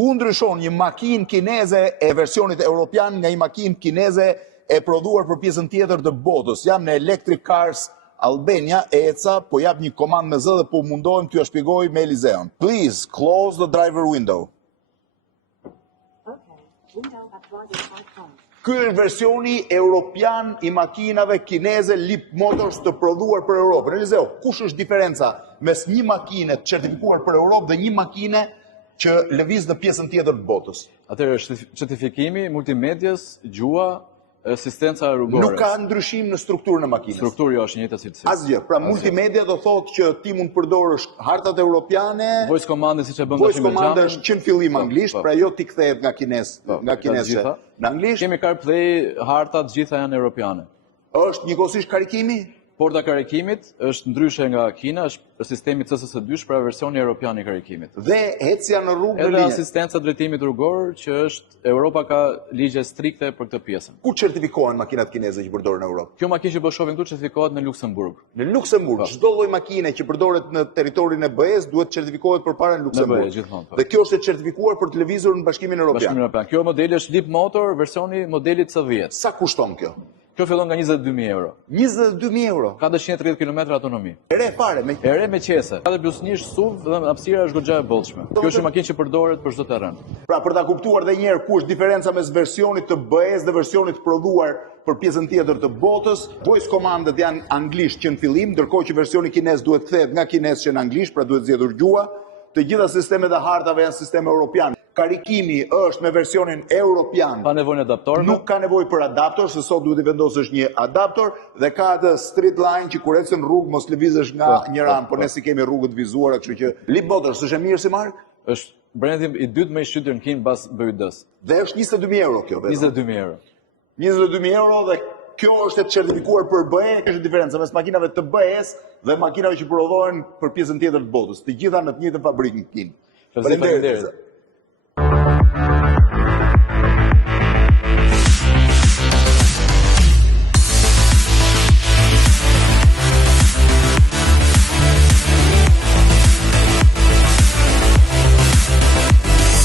Ku ndryshon një makinë kineze e versionit europian nga një makinë kineze e prodhuar për pjesën tjetër të botës? Jam në Electric Cars Albania, ECA, po jap një komandë me zë dhe po mundohem t'ju shpjegoj me Elizeon. Please, close the driver window. Ky është versioni europian i makinave kineze Leap Motors të prodhuar për Europën. Elizeo, kush është diferenca mes një makine të certifikuar për Europë dhe një makine që lëviz në pjesën tjetër të botës? Atëherë është certifikimi, multimedias, gjua, asistenca rrugore. Nuk ka ndryshim në strukturën e makinës. Struktura jo është e njëjta si cilësi. Asgjë. Pra multimedia do thotë që ti mund përdorësh hartat europiane. Voice command siç e bën Voice command është që në fillim anglisht, pra jo ti kthehet nga kinese në anglisht. Kemi CarPlay, hartat gjitha janë europiane. Është njëkohësisht karikimi? Porta karikimit është ndryshe nga Kina, është sistemi CSS2, pra versioni europian i karikimit. Dhe hecja në rrugë në Edhe linjë. asistenca drejtimit rrugor, që është Europa ka ligje strikte për këtë pjesën. Ku certifikohen makinat kineze që përdoren në Europë? Kjo makinë që po shohim këtu certifikohet në Luksemburg. Në Luksemburg, çdo lloj makine që përdoret në territorin e BE-s duhet certifikohet përpara në Luksemburg. Gjithmonë. Dhe kjo është e certifikuar për të lëvizur në Bashkimin Evropian. Kjo modeli është Leap Motor, versioni modelit C10. Sa kushton kjo? Kjo fillon nga 22.000 euro. 22.000 euro. Ka 130 km autonomi. E re fare me E re me qese. Ka dhe blusnish, SUV dhe hapësira është goxha e bollshme. Kjo është një makinë që përdoret për çdo terren. Pra për ta kuptuar edhe një herë ku është diferenca mes versionit të BE-s dhe versionit prodhuar për pjesën tjetër të botës, voice commandët janë anglisht që në fillim, ndërkohë që versioni kinez duhet kthehet nga kinez që në anglisht, pra duhet zgjedhur gjua. Të gjitha sistemet e hartave janë sisteme europiane. Karikimi është me versionin europian. Ka nevojë adaptor? Nuk ka nevojë për adaptor, se sot duhet i vendosësh një adaptor dhe ka atë street line që kur ecën në rrugë mos lëvizësh nga një ram, por ne si kemi rrugët vizuara, kështu që Leap Motors është e mirë si markë? Është brendi i dytë më i shtytur në Kinë pas BYD-s. Dhe është 22.000 euro kjo vetëm. 22.000 euro. 22.000 euro dhe kjo është e certifikuar për BE, është diferenca mes makinave të BE-s dhe makinave që prodhohen për pjesën tjetër të botës. Të gjitha në të njëjtën fabrikë në Kinë. Faleminderit.